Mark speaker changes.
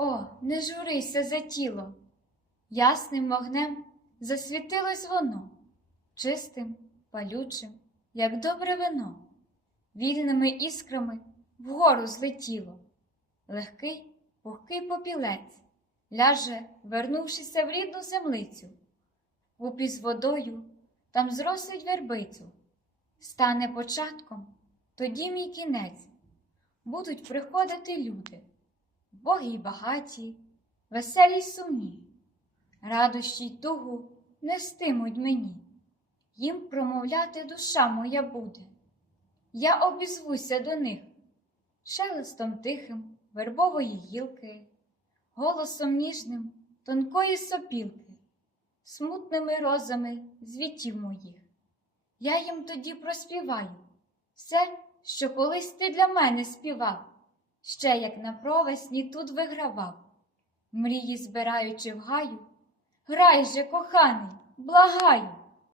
Speaker 1: О, не журися за тіло. Ясним вогнем засвітилось воно, чистим, палючим, як добре вино, вільними іскрами вгору злетіло. Легкий, пухкий попілець ляже, вернувшися в рідну землицю. Купі з водою там зросить вербицю. Стане початком, тоді мій кінець. Будуть приходити люди, боги й багаті, веселі й сумні, радощі й тугу нестимуть мені, їм промовляти душа моя буде. Я обізвуся до них шелестом тихим вербової гілки, голосом ніжним тонкої сопілки, смутними розами звітів моїх. Я їм тоді проспіваю все, що колись ти для мене співав, ще як на провесні тут вигравав, мрії збираючи в гаю. Грай же, коханий, благаю.